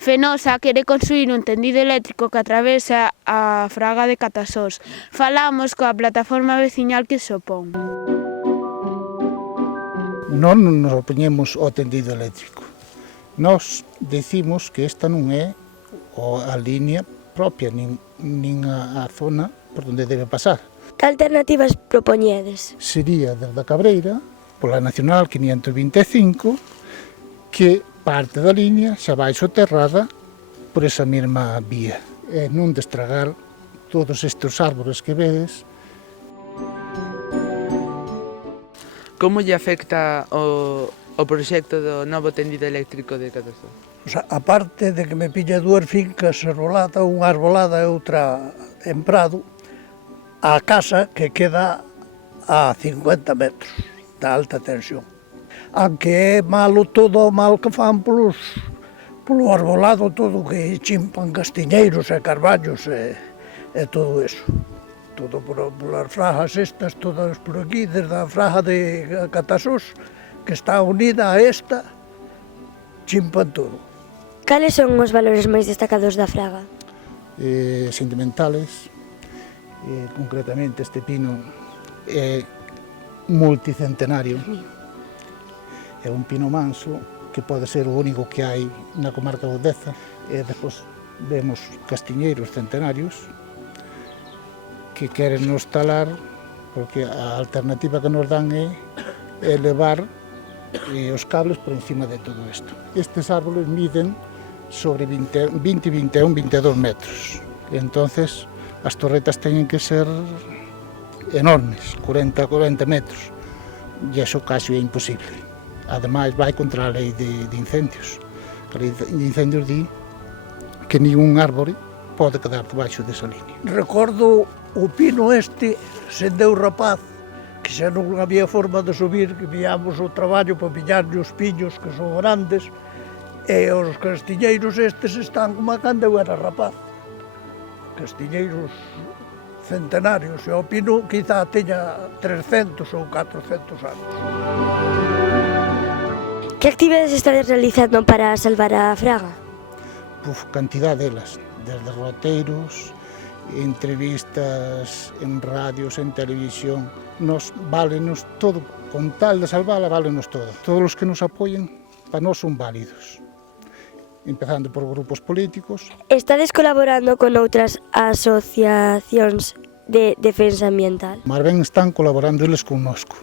Fenosa quere construir un tendido eléctrico que atravesa a Fraga de Catasós. Falamos coa plataforma veciñal que se opón. Non nos opoñemos ao tendido eléctrico. Nós decimos que esta non é a línea propia, nin a zona por onde debe pasar. Que alternativas propoñedes? Sería desde a Cabreira, pola Nacional 525, que parte da línea xa vai soterrada por esa mesma vía. E non destragar todos estes árbores que vedes. Como lle afecta o proxecto do novo tendido eléctrico de Catasós? A parte de que me pilla dúas fincas arbolada, unha arbolada e outra en prado, a casa que queda a 50 metros da alta tensión. Aunque é malo todo o mal que fan polo arbolado todo que chimpan castiñeiros e carballos e todo eso. Todo polas frajas estas, todas por aquí, desde a fraja de Catasós, que está unida a esta, chimpan todo. Cales son os valores máis destacados da fraga? Sentimentales, concretamente este pino é multicentenario, é un pino manso que pode ser o único que hai na comarca do Deza, e despois vemos castiñeiros centenarios que queren nos talar porque a alternativa que nos dan é elevar os cables por encima de todo isto. Estes árboles miden sobre 20, 21, 22 metros. Entonces, as torretas teñen que ser enormes, 40 metros, e iso casi é imposible. Ademais, vai contra a lei de incendios. A lei de incendios di que ningún árbore pode quedar debaixo desa línea. Recordo o pino este, sendo eu rapaz, que xa non había forma de subir, que viamos o traballo para pillarlle os piños que son grandes, e os castiñeiros estes están como cando eu era rapaz. Castiñeiros centenarios, e o pino quizá teña 300 ou 400 anos. Que actividades estades realizando para salvar a fraga? Cantidad delas, desde roteiros, entrevistas en radios, en televisión, válenos todo, con tal de salvala, válenos todo. Todos os que nos apoyen, para nós son válidos. Empezando por grupos políticos. Estades colaborando con outras asociacións de defensa ambiental? Máis ben están colaborando eles connosco,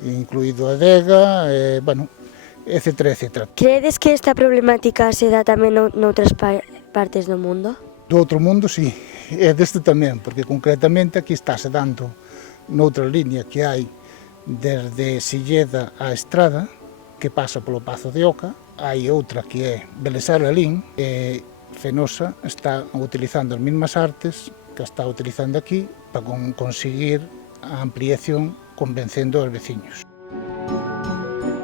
incluído a DEGA, etcétera, etcétera. Credes que esta problemática se dá tamén noutras partes do mundo? Do outro mundo, sí, e deste tamén, porque concretamente aquí estáse dando noutra línea que hai desde Silleda á Estrada, que pasa polo Pazo de Oca, hai outra que é Belesar Lalín, e Fenosa está utilizando as mesmas artes que está utilizando aquí para conseguir a ampliación convencendo aos veciños.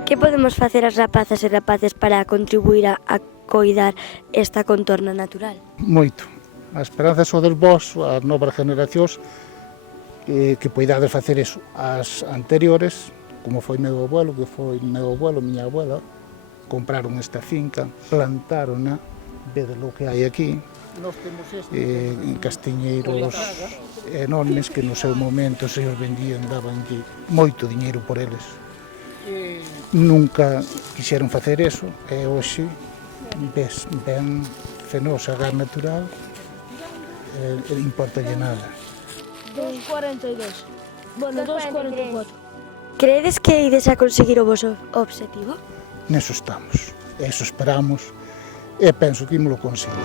Que podemos facer as rapazas e rapaces para contribuir a coidar esta contorna natural? Moito. A esperanza só del vos, as novas generacións, que poidades facer eso. As anteriores, como foi meu abuelo, miña abuela, compraron esta finca, plantárona, vedes lo que hai aquí, castiñeiros enormes que no seu momento se os vendían, dabanlle moito diñeiro por eles. Nunca quixeron facer eso, e hoxe ven Fenosa, gas natural, e importalle nada. 2,42. Bueno, 2,44. Credes que ides a conseguir o vosso obxectivo? Neso estamos, eso esperamos, e penso que ímolo conseguir.